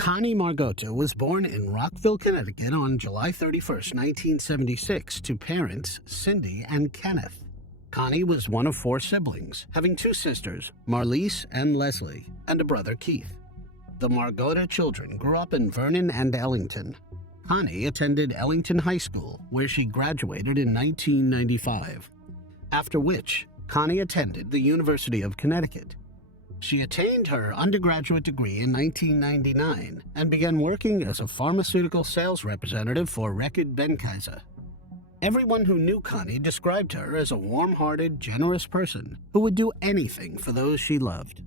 Connie Margota was born in Rockville, Connecticut on July 31st, 1976, to parents Cindy and Kenneth. Connie was one of four siblings, having two sisters, Marlise and Leslie, and a brother, Keith. The Margota children grew up in Vernon and Ellington. Connie attended Ellington High School, where she graduated in 1995, after which Connie attended the University of Connecticut. She attained her undergraduate degree in 1999 and began working as a pharmaceutical sales representative for Reckitt Benckiser. Everyone who knew Connie described her as a warm-hearted, generous person who would do anything for those she loved.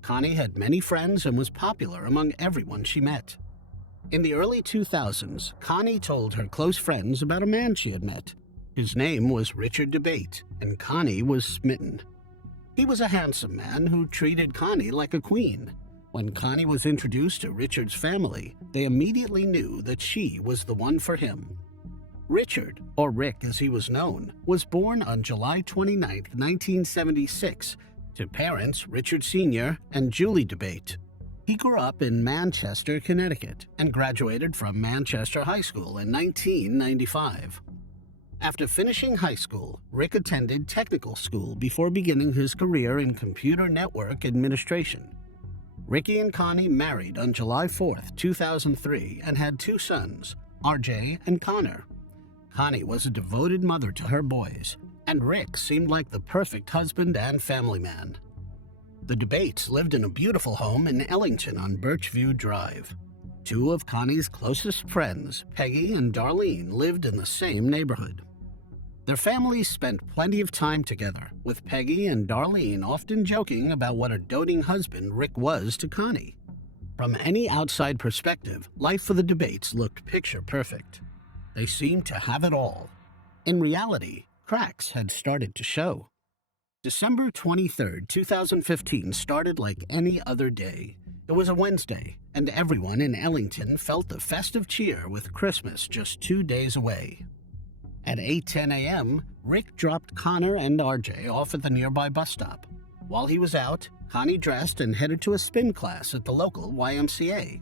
Connie had many friends and was popular among everyone she met. In the early 2000s, Connie told her close friends about a man she had met. His name was Richard DeBate, and Connie was smitten. He was a handsome man who treated Connie like a queen. When Connie was introduced to Richard's family, they immediately knew that she was the one for him. Richard, or Rick as he was known, was born on July 29, 1976, to parents Richard Sr. and Julie DeBate. He grew up in Manchester, Connecticut, and graduated from Manchester High School in 1995. After finishing high school, Rick attended technical school before beginning his career in computer network administration. Ricky and Connie married on July 4, 2003, and had two sons, RJ and Connor. Connie was a devoted mother to her boys, and Rick seemed like the perfect husband and family man. The DeBates lived in a beautiful home in Ellington on Birchview Drive. Two of Connie's closest friends, Peggy and Darlene, lived in the same neighborhood. Their families spent plenty of time together, with Peggy and Darlene often joking about what a doting husband Rick was to Connie. From any outside perspective, life for the DeBates looked picture perfect. They seemed to have it all. In reality, cracks had started to show. December 23, 2015 started like any other day. It was a Wednesday, and everyone in Ellington felt the festive cheer with Christmas just 2 days away. At 8:10 a.m., Rick dropped Connor and RJ off at the nearby bus stop. While he was out, Connie dressed and headed to a spin class at the local YMCA.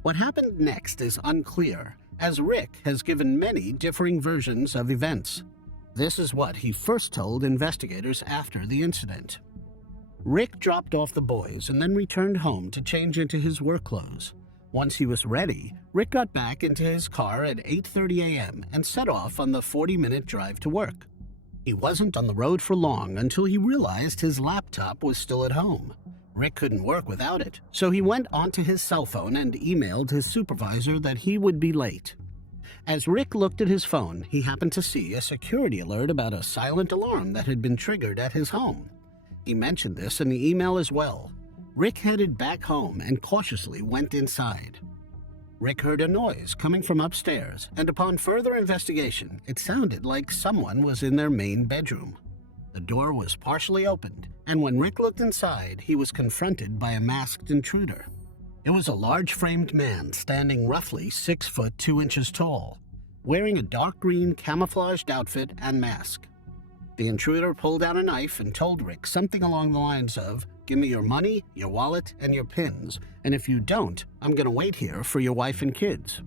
What happened next is unclear, as Rick has given many differing versions of events. This is what he first told investigators after the incident. Rick dropped off the boys and then returned home to change into his work clothes. Once he was ready, Rick got back into his car at 8:30 a.m. and set off on the 40-minute drive to work. He wasn't on the road for long until he realized his laptop was still at home. Rick couldn't work without it, so he went onto his cell phone and emailed his supervisor that he would be late. As Rick looked at his phone, he happened to see a security alert about a silent alarm that had been triggered at his home. He mentioned this in the email as well. Rick headed back home and cautiously went inside. Rick heard a noise coming from upstairs, and upon further investigation, it sounded like someone was in their main bedroom. The door was partially opened, and when Rick looked inside, he was confronted by a masked intruder. It was a large-framed man standing roughly 6 foot 2 inches tall, wearing a dark green camouflaged outfit and mask. The intruder pulled out a knife and told Rick something along the lines of, "Give me your money, your wallet, and your pins, and if you don't, I'm going to wait here for your wife and kids."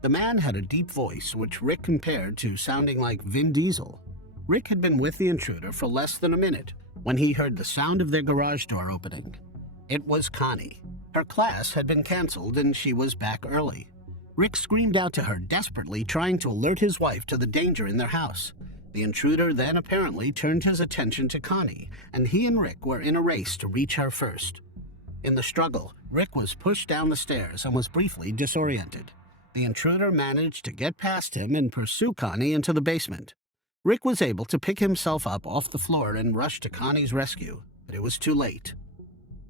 The man had a deep voice, which Rick compared to sounding like Vin Diesel. Rick had been with the intruder for less than a minute when he heard the sound of their garage door opening. It was Connie. Her class had been canceled and she was back early. Rick screamed out to her desperately, trying to alert his wife to the danger in their house. The intruder then apparently turned his attention to Connie, and he and Rick were in a race to reach her first. In the struggle, Rick was pushed down the stairs and was briefly disoriented. The intruder managed to get past him and pursue Connie into the basement. Rick was able to pick himself up off the floor and rush to Connie's rescue, but it was too late.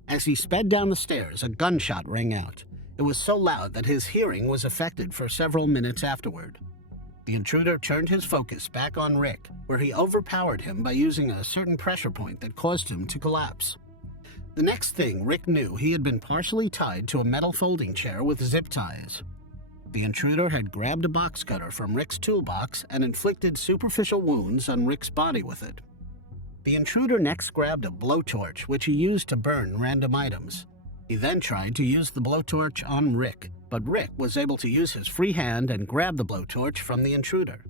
As he sped down the stairs, a gunshot rang out. It was so loud that his hearing was affected for several minutes afterward. The intruder turned his focus back on Rick, where he overpowered him by using a certain pressure point that caused him to collapse. The next thing Rick knew, he had been partially tied to a metal folding chair with zip ties. The intruder had grabbed a box cutter from Rick's toolbox and inflicted superficial wounds on Rick's body with it. The intruder next grabbed a blowtorch, which he used to burn random items. He then tried to use the blowtorch on Rick, but Rick was able to use his free hand and grab the blowtorch from the intruder.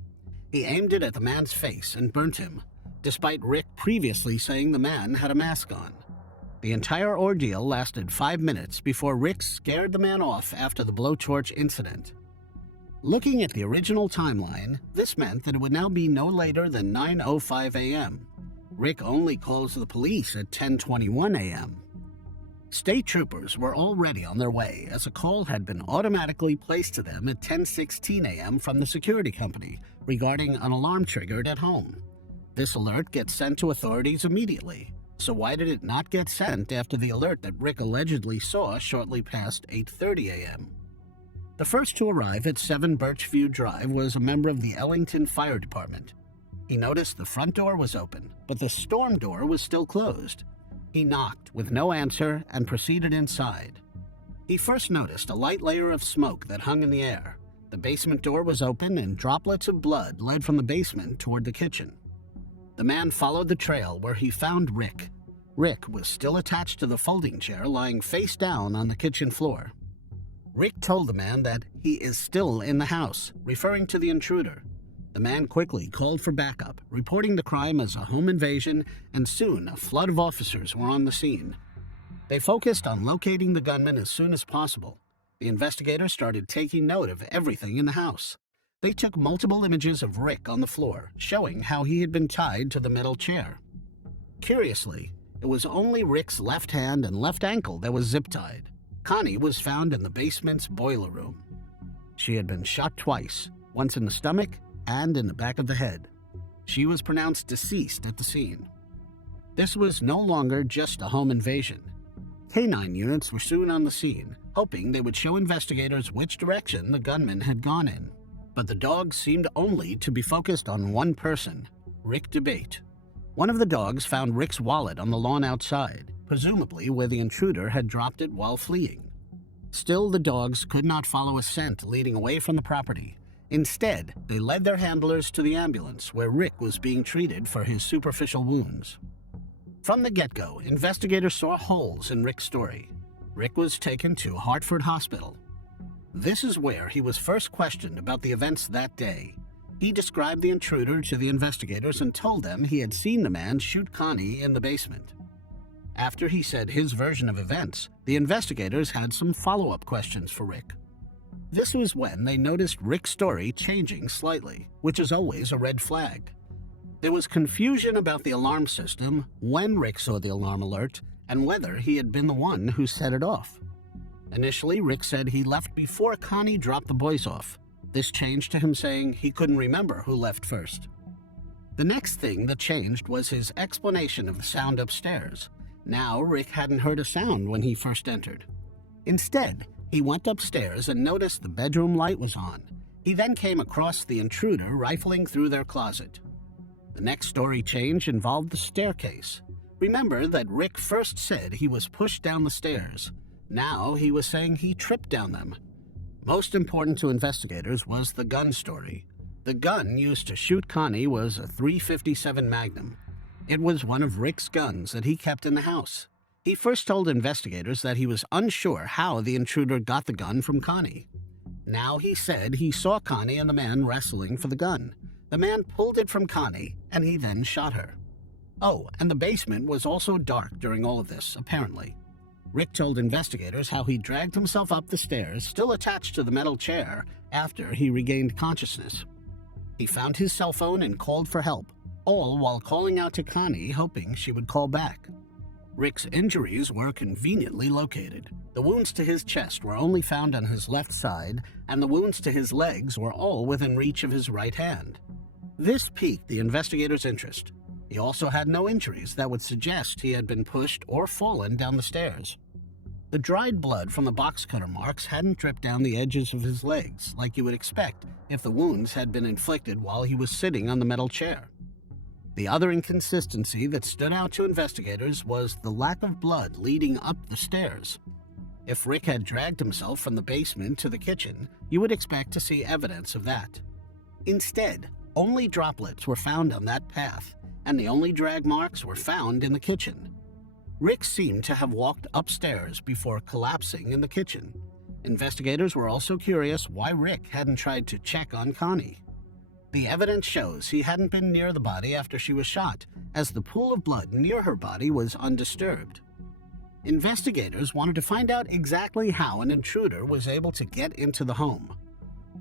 He aimed it at the man's face and burnt him, despite Rick previously saying the man had a mask on. The entire ordeal lasted 5 minutes before Rick scared the man off after the blowtorch incident. Looking at the original timeline, this meant that it would now be no later than 9:05 a.m. Rick only calls the police at 10:21 a.m. State troopers were already on their way, as a call had been automatically placed to them at 10:16 a.m. from the security company regarding an alarm triggered at home. This alert gets sent to authorities immediately, so why did it not get sent after the alert that Rick allegedly saw shortly past 8:30 a.m.? The first to arrive at 7 Birchview Drive was a member of the Ellington Fire Department. He noticed the front door was open, but the storm door was still closed. He knocked with no answer and proceeded inside. He first noticed a light layer of smoke that hung in the air. The basement door was open and droplets of blood led from the basement toward the kitchen. The man followed the trail where he found Rick. Rick was still attached to the folding chair, lying face down on the kitchen floor. Rick told the man that he is still in the house, referring to the intruder. The man quickly called for backup, reporting the crime as a home invasion, and soon a flood of officers were on the scene. They focused on locating the gunman as soon as possible. The investigators started taking note of everything in the house. They took multiple images of Rick on the floor, showing how he had been tied to the metal chair. Curiously, it was only Rick's left hand and left ankle that was zip-tied. Connie was found in the basement's boiler room. She had been shot twice, once in the stomach and in the back of the head. She was pronounced deceased at the scene. This was no longer just a home invasion. Canine units were soon on the scene, hoping they would show investigators which direction the gunman had gone in. But the dogs seemed only to be focused on one person, Rick DeBate. One of the dogs found Rick's wallet on the lawn outside, presumably where the intruder had dropped it while fleeing. Still, the dogs could not follow a scent leading away from the property. Instead, they led their handlers to the ambulance where Rick was being treated for his superficial wounds. From the get-go, investigators saw holes in Rick's story. Rick was taken to Hartford Hospital. This is where he was first questioned about the events that day. He described the intruder to the investigators and told them he had seen the man shoot Connie in the basement. After he said his version of events, the investigators had some follow-up questions for Rick. This was when they noticed Rick's story changing slightly, which is always a red flag. There was confusion about the alarm system, when Rick saw the alarm alert, and whether he had been the one who set it off. Initially, Rick said he left before Connie dropped the boys off. This changed to him saying he couldn't remember who left first. The next thing that changed was his explanation of the sound upstairs. Now, Rick hadn't heard a sound when he first entered. Instead, he went upstairs and noticed the bedroom light was on. He then came across the intruder rifling through their closet. The next story change involved the staircase. Remember that Rick first said he was pushed down the stairs. Now he was saying he tripped down them. Most important to investigators was the gun story. The gun used to shoot Connie was a .357 Magnum. It was one of Rick's guns that he kept in the house. He first told investigators that he was unsure how the intruder got the gun from Connie. Now he said he saw Connie and the man wrestling for the gun. The man pulled it from Connie, and he then shot her. Oh, and the basement was also dark during all of this, apparently. Rick told investigators how he dragged himself up the stairs, still attached to the metal chair, after he regained consciousness. He found his cell phone and called for help, all while calling out to Connie, hoping she would call back. Rick's injuries were conveniently located. The wounds to his chest were only found on his left side, and the wounds to his legs were all within reach of his right hand. This piqued the investigators' interest. He also had no injuries that would suggest he had been pushed or fallen down the stairs. The dried blood from the box cutter marks hadn't dripped down the edges of his legs, like you would expect if the wounds had been inflicted while he was sitting on the metal chair. The other inconsistency that stood out to investigators was the lack of blood leading up the stairs. If Rick had dragged himself from the basement to the kitchen, you would expect to see evidence of that. Instead, only droplets were found on that path, and the only drag marks were found in the kitchen. Rick seemed to have walked upstairs before collapsing in the kitchen. Investigators were also curious why Rick hadn't tried to check on Connie. The evidence shows he hadn't been near the body after she was shot, as the pool of blood near her body was undisturbed. Investigators wanted to find out exactly how an intruder was able to get into the home.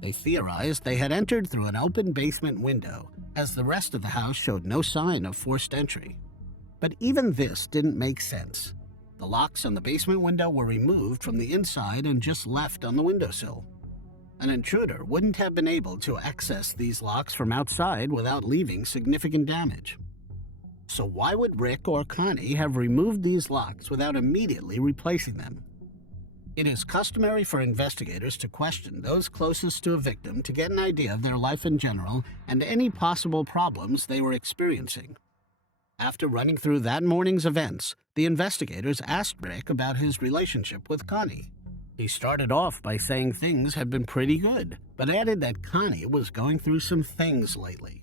They theorized they had entered through an open basement window, as the rest of the house showed no sign of forced entry. But even this didn't make sense. The locks on the basement window were removed from the inside and just left on the windowsill. An intruder wouldn't have been able to access these locks from outside without leaving significant damage. So why would Rick or Connie have removed these locks without immediately replacing them? It is customary for investigators to question those closest to a victim to get an idea of their life in general and any possible problems they were experiencing. After running through that morning's events, the investigators asked Rick about his relationship with Connie. He started off by saying things had been pretty good, but added that Connie was going through some things lately.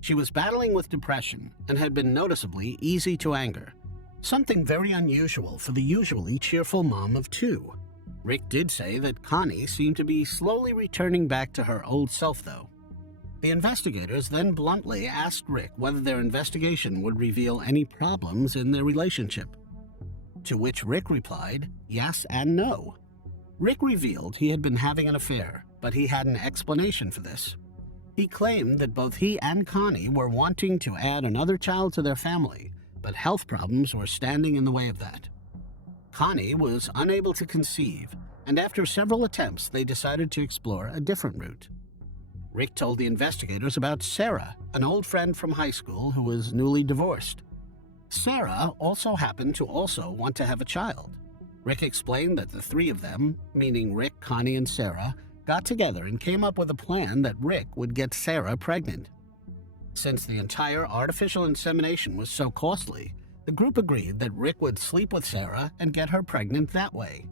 She was battling with depression and had been noticeably easy to anger, something very unusual for the usually cheerful mom of two. Rick did say that Connie seemed to be slowly returning back to her old self, though. The investigators then bluntly asked Rick whether their investigation would reveal any problems in their relationship. To which Rick replied, yes and no. Rick revealed he had been having an affair, but he had an explanation for this. He claimed that both he and Connie were wanting to add another child to their family, but health problems were standing in the way of that. Connie was unable to conceive, and after several attempts, they decided to explore a different route. Rick told the investigators about Sarah, an old friend from high school who was newly divorced. Sarah also happened to want to have a child. Rick explained that the three of them, meaning Rick, Connie, and Sarah, got together and came up with a plan that Rick would get Sarah pregnant. Since the entire artificial insemination was so costly, the group agreed that Rick would sleep with Sarah and get her pregnant that way.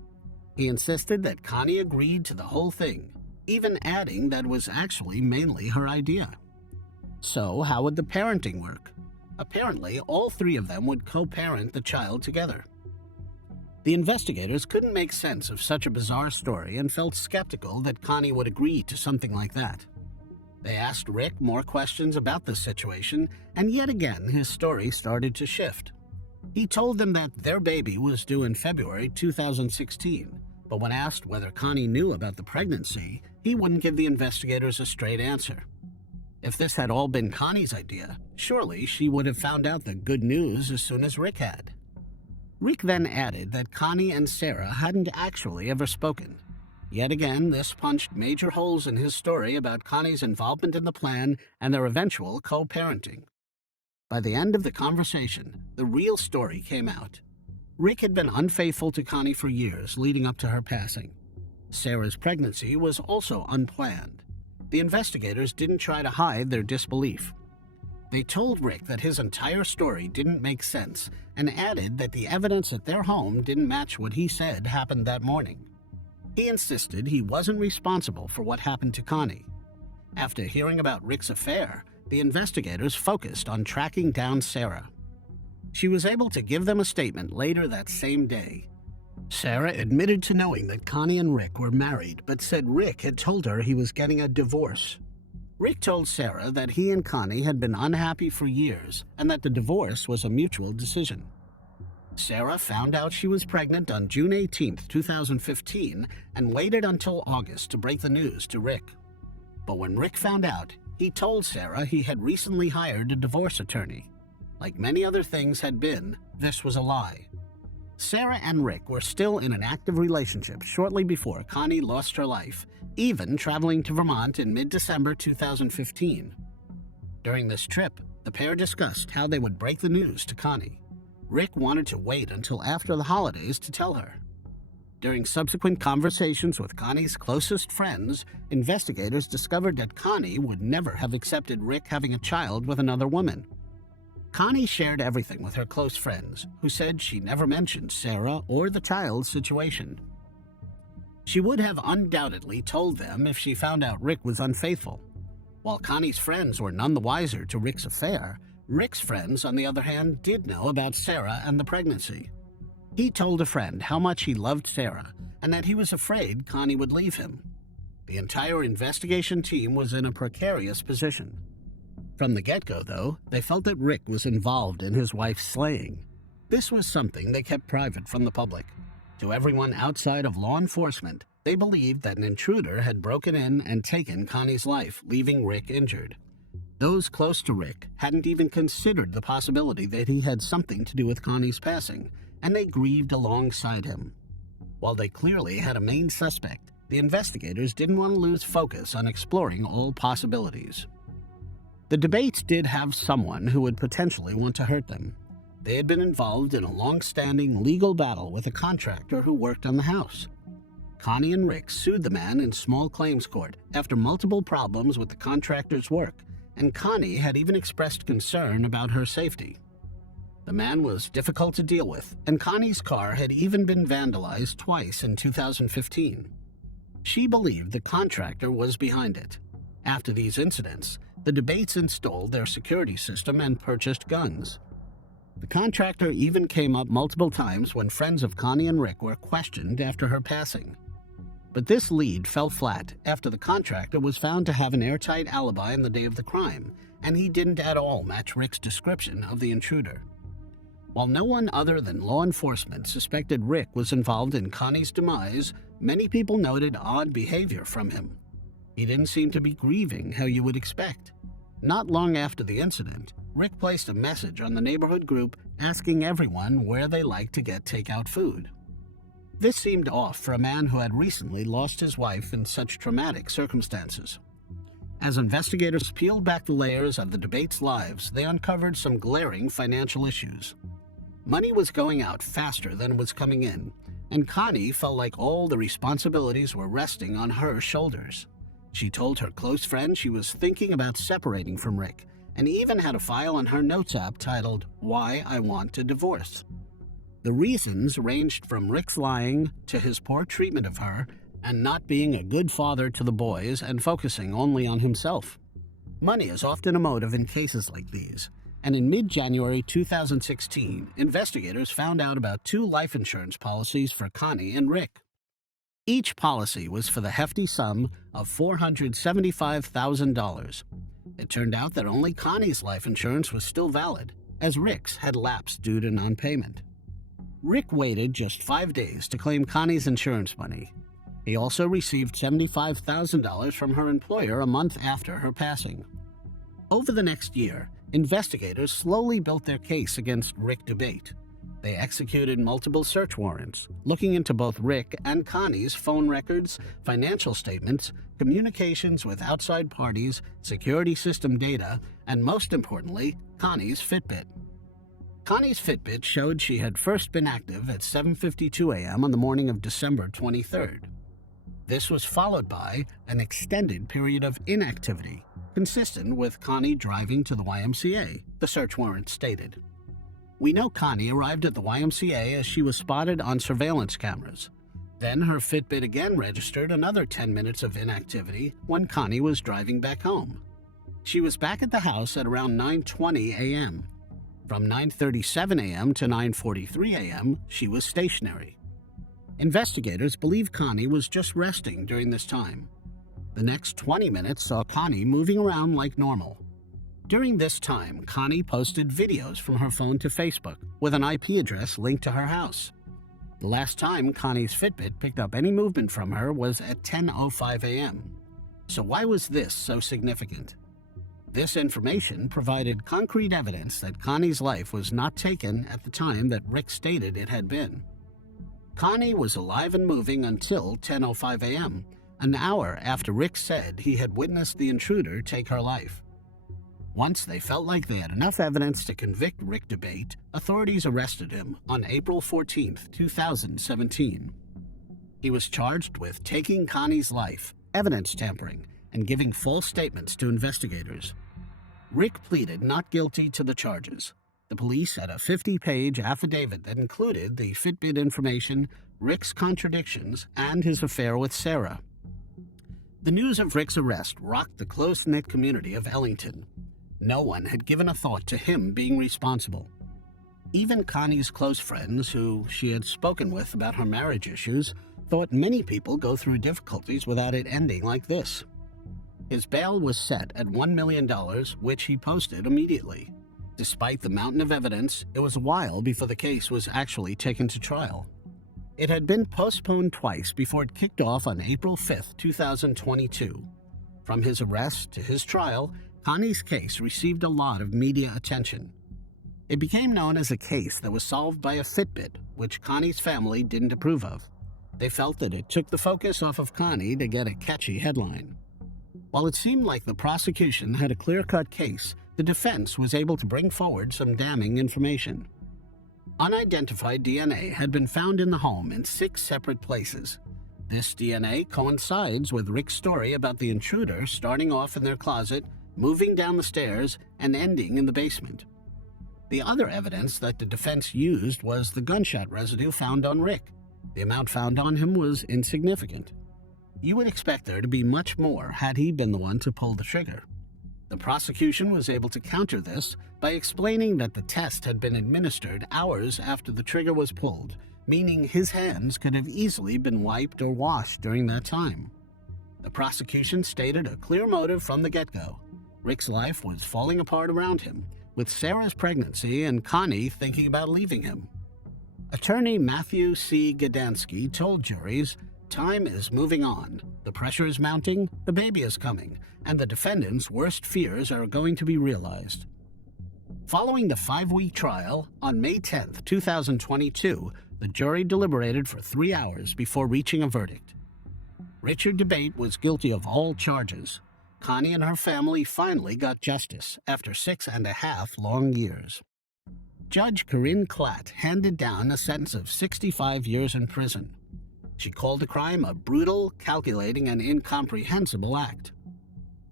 He insisted that Connie agreed to the whole thing, even adding that it was actually mainly her idea. So how would the parenting work? Apparently, all three of them would co-parent the child together. The investigators couldn't make sense of such a bizarre story and felt skeptical that Connie would agree to something like that. They asked Rick more questions about the situation, and yet again his story started to shift. He told them that their baby was due in February 2016, but when asked whether Connie knew about the pregnancy, he wouldn't give the investigators a straight answer. If this had all been Connie's idea, surely she would have found out the good news as soon as Rick had. Rick then added that Connie and Sarah hadn't actually ever spoken. Yet again, this punched major holes in his story about Connie's involvement in the plan and their eventual co-parenting. By the end of the conversation, the real story came out. Rick had been unfaithful to Connie for years leading up to her passing. Sarah's pregnancy was also unplanned. The investigators didn't try to hide their disbelief. They told Rick that his entire story didn't make sense and added that the evidence at their home didn't match what he said happened that morning. He insisted he wasn't responsible for what happened to Connie. After hearing about Rick's affair, the investigators focused on tracking down Sarah. She was able to give them a statement later that same day. Sarah admitted to knowing that Connie and Rick were married, but said Rick had told her he was getting a divorce. Rick told Sarah that he and Connie had been unhappy for years and that the divorce was a mutual decision. Sarah found out she was pregnant on June 18, 2015, and waited until August to break the news to Rick. But when Rick found out, he told Sarah he had recently hired a divorce attorney. Like many other things had been, this was a lie. Sarah and Rick were still in an active relationship shortly before Connie lost her life, even traveling to Vermont in mid-December 2015. During this trip, the pair discussed how they would break the news to Connie. Rick wanted to wait until after the holidays to tell her. During subsequent conversations with Connie's closest friends, investigators discovered that Connie would never have accepted Rick having a child with another woman. Connie shared everything with her close friends, who said she never mentioned Sarah or the child's situation. She would have undoubtedly told them if she found out Rick was unfaithful. While Connie's friends were none the wiser to Rick's affair, Rick's friends, on the other hand, did know about Sarah and the pregnancy. He told a friend how much he loved Sarah and that he was afraid Connie would leave him. The entire investigation team was in a precarious position. From the get-go, though, they felt that Rick was involved in his wife's slaying. This was something they kept private from the public. To everyone outside of law enforcement, they believed that an intruder had broken in and taken Connie's life, leaving Rick injured. Those close to Rick hadn't even considered the possibility that he had something to do with Connie's passing, and they grieved alongside him. While they clearly had a main suspect, the investigators didn't want to lose focus on exploring all possibilities. The Debates did have someone who would potentially want to hurt them. They had been involved in a long-standing legal battle with a contractor who worked on the house. Connie and Rick sued the man in small claims court after multiple problems with the contractor's work, and Connie had even expressed concern about her safety. The man was difficult to deal with, and Connie's car had even been vandalized twice in 2015. She believed the contractor was behind it. After these incidents, the Debates installed their security system and purchased guns. The contractor even came up multiple times when friends of Connie and Rick were questioned after her passing. But this lead fell flat after the contractor was found to have an airtight alibi on the day of the crime, and he didn't at all match Rick's description of the intruder. While no one other than law enforcement suspected Rick was involved in Connie's demise, many people noted odd behavior from him. He didn't seem to be grieving how you would expect. Not long after the incident, Rick placed a message on the neighborhood group asking everyone where they liked to get takeout food. This seemed off for a man who had recently lost his wife in such traumatic circumstances. As investigators peeled back the layers of the Debates' lives, they uncovered some glaring financial issues. Money was going out faster than it was coming in, and Connie felt like all the responsibilities were resting on her shoulders. She told her close friend she was thinking about separating from Rick, and even had a file on her notes app titled, "Why I Want a Divorce." The reasons ranged from Rick's lying to his poor treatment of her and not being a good father to the boys and focusing only on himself. Money is often a motive in cases like these, and in mid-January 2016, investigators found out about 2 life insurance policies for Connie and Rick. Each policy was for the hefty sum of $475,000. It turned out that only Connie's life insurance was still valid, as Rick's had lapsed due to non-payment. Rick waited just 5 days to claim Connie's insurance money. He also received $75,000 from her employer a month after her passing. Over the next year, investigators slowly built their case against Rick Debate. They executed multiple search warrants, looking into both Rick and Connie's phone records, financial statements, communications with outside parties, security system data, and most importantly, Connie's Fitbit. Connie's Fitbit showed she had first been active at 7:52 a.m. on the morning of December 23rd. This was followed by an extended period of inactivity, consistent with Connie driving to the YMCA, the search warrant stated. We know Connie arrived at the YMCA as she was spotted on surveillance cameras. Then her Fitbit again registered another 10 minutes of inactivity when Connie was driving back home. She was back at the house at around 9:20 a.m. From 9:37 a.m. to 9:43 a.m., she was stationary. Investigators believe Connie was just resting during this time. The next 20 minutes saw Connie moving around like normal. During this time, Connie posted videos from her phone to Facebook with an IP address linked to her house. The last time Connie's Fitbit picked up any movement from her was at 10:05 a.m. So why was this so significant? This information provided concrete evidence that Connie's life was not taken at the time that Rick stated it had been. Connie was alive and moving until 10:05 a.m., an hour after Rick said he had witnessed the intruder take her life. Once they felt like they had enough evidence to convict Rick Debate, authorities arrested him on April 14, 2017. He was charged with taking Connie's life, evidence tampering, and giving false statements to investigators. Rick pleaded not guilty to the charges. The police had a 50-page affidavit that included the Fitbit information, Rick's contradictions, and his affair with Sarah. The news of Rick's arrest rocked the close-knit community of Ellington. No one had given a thought to him being responsible. Even Connie's close friends, who she had spoken with about her marriage issues, thought many people go through difficulties without it ending like this. His bail was set at $1 million, which he posted immediately. Despite the mountain of evidence, it was a while before the case was actually taken to trial. It had been postponed twice before it kicked off on April 5, 2022. From his arrest to his trial, Connie's case received a lot of media attention. It became known as a case that was solved by a Fitbit, which Connie's family didn't approve of. They felt that it took the focus off of Connie to get a catchy headline. While it seemed like the prosecution had a clear-cut case, the defense was able to bring forward some damning information. Unidentified DNA had been found in the home in 6 separate places. This DNA coincides with Rick's story about the intruder starting off in their closet, moving down the stairs, and ending in the basement. The other evidence that the defense used was the gunshot residue found on Rick. The amount found on him was insignificant. You would expect there to be much more had he been the one to pull the trigger. The prosecution was able to counter this by explaining that the test had been administered hours after the trigger was pulled, meaning his hands could have easily been wiped or washed during that time. The prosecution stated a clear motive from the get-go. Rick's life was falling apart around him, with Sarah's pregnancy and Connie thinking about leaving him. Attorney Matthew C. Gdansky told juries, "Time is moving on. The pressure is mounting, the baby is coming, and the defendant's worst fears are going to be realized." Following the 5-week trial, on May 10, 2022, the jury deliberated for 3 hours before reaching a verdict. Richard DeBate was guilty of all charges. Connie and her family finally got justice after 6.5 long years. Judge Corinne Klatt handed down a sentence of 65 years in prison. She called the crime a brutal, calculating, and incomprehensible act.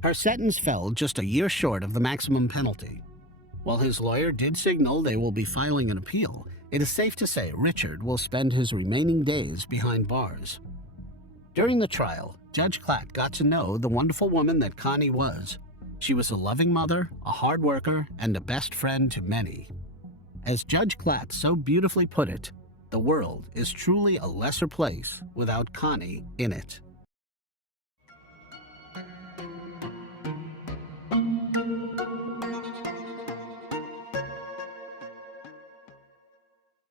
Her sentence fell just a year short of the maximum penalty. While his lawyer did signal they will be filing an appeal, it is safe to say Richard will spend his remaining days behind bars. During the trial, Judge Klatt got to know the wonderful woman that Connie was. She was a loving mother, a hard worker, and a best friend to many. As Judge Klatt so beautifully put it, the world is truly a lesser place without Connie in it.